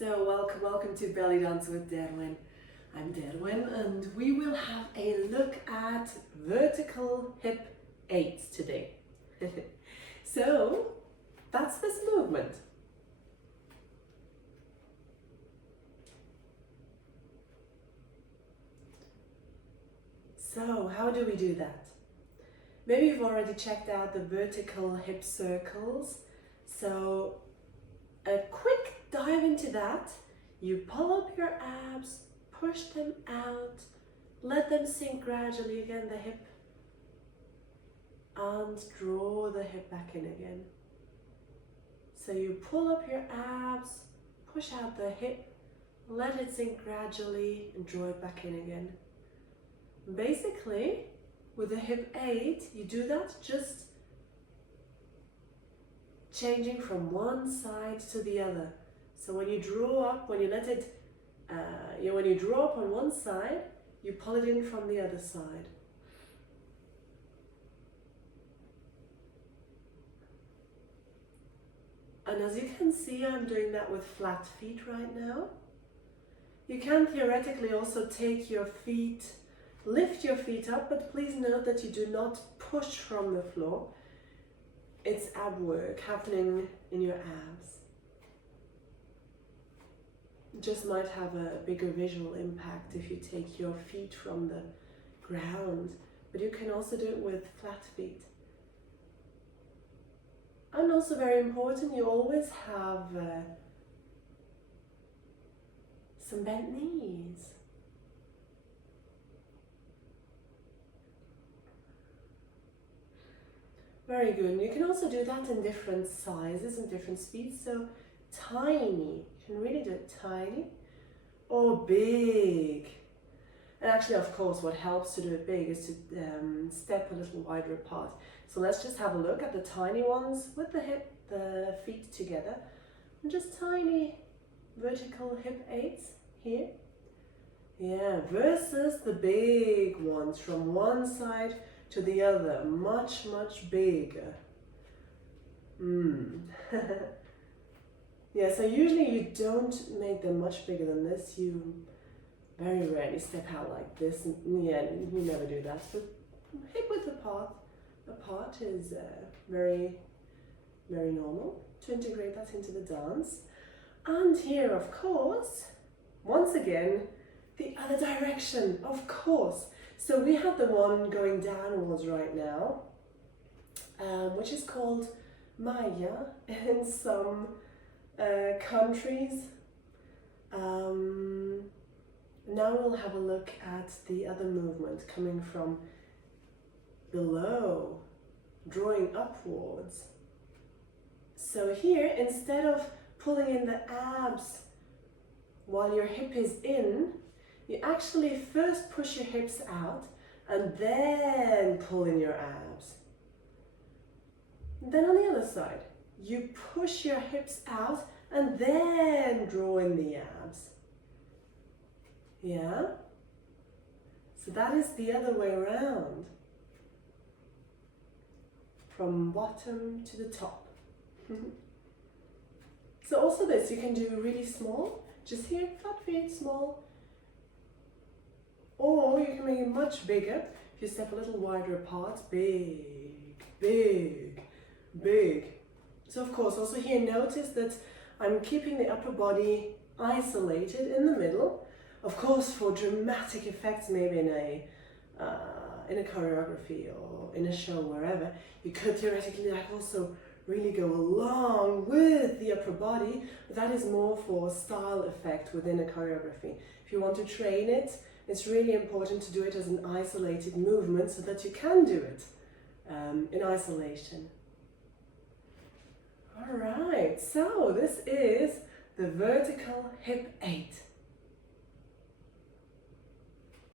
So welcome to Belly Dance with Derwen. I'm Derwen and we will have a look at vertical hip 8s today. So that's this movement. So how do we do that? Maybe you've already checked out the vertical hip circles. So a quick dive into that. You pull up your abs, push them out, let them sink gradually again, the hip, and draw the hip back in again. So you pull up your abs, push out the hip, let it sink gradually and draw it back in again. Basically, with the hip 8, you do that just changing from one side to the other. So when you draw up, when you let it, when you draw up on one side, you pull it in from the other side. And as you can see, I'm doing that with flat feet right now. You can theoretically also take your feet, lift your feet up, but please note that you do not push from the floor. It's ab work happening in your abs. It just might have a bigger visual impact if you take your feet from the ground, but you can also do it with flat feet. And also very important, you always have some bent knees. Very good. And you can also do that in different sizes and different speeds. So tiny, you can really do it tiny or big. And actually, of course, what helps to do it big is to step a little wider apart. So let's just have a look at the tiny ones with the feet together. And just tiny vertical hip 8s here. Yeah, versus the big ones from one side to the other, much bigger. Yeah, so usually you don't make them much bigger than this. You very rarely step out like this. Yeah, you never do that. So hip width apart is very normal to integrate that into the dance. And here, of course, once again, the other direction, of course. So we have the one going downwards right now, which is called Maya in some countries. Now we'll have a look at the other movement coming from below, drawing upwards. So here, instead of pulling in the abs while your hip is in, you actually first push your hips out and then pull in your abs. Then on the other side, you push your hips out and then draw in the abs. Yeah? So that is the other way around. From bottom to the top. So also this, you can do really small, just here, flat feet, small. Or you can make it much bigger if you step a little wider apart. Big. So of course, also here notice that I'm keeping the upper body isolated in the middle. Of course, for dramatic effects, maybe in a choreography or in a show, wherever, you could theoretically also really go along with the upper body. But that is more for style effect within a choreography. If you want to train it, it's really important to do it as an isolated movement so that you can do it in isolation. All right, so this is the vertical hip 8.